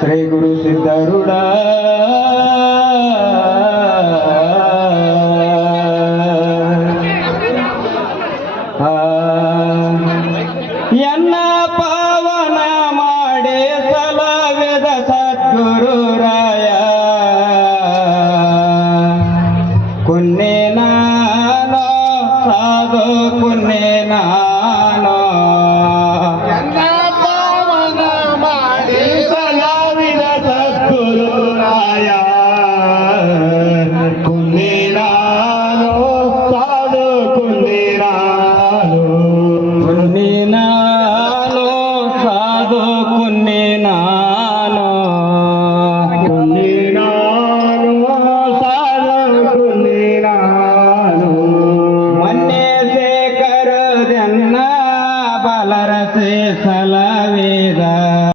శ్రీ గురు సిద్ధరుడా ఎన్నా আলো না। સાથે સલાવેરા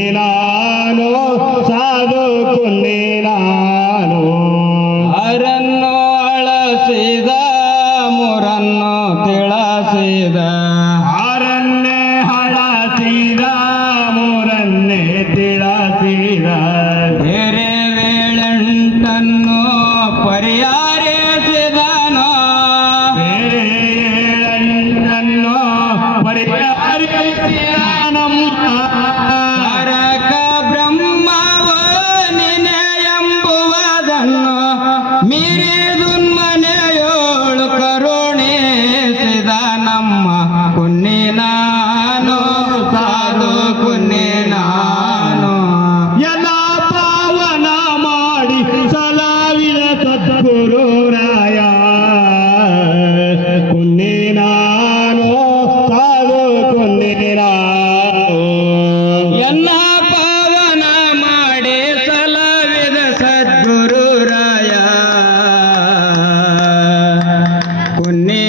மேலா ನಮ್ಮ ಕುನ್ನಿ ನಾನು ಸಾಲು ಕುನ್ನಿ ಎಲ್ಲ ಪಾವನ ಮಾಡಿ ಸಲಾವಿನ ಸದ್ಗುರು ರಾಯ ಕುನ್ನಿ ನಾನು ಸಾಲು ಕುನ್ನಿ ನಾನು. ಎಲ್ಲ ಪಾವನ ಮಾಡಿ ಸಲಾವಿದ ಸದ್ಗುರು ರಾಯ ಕುನ್ನಿ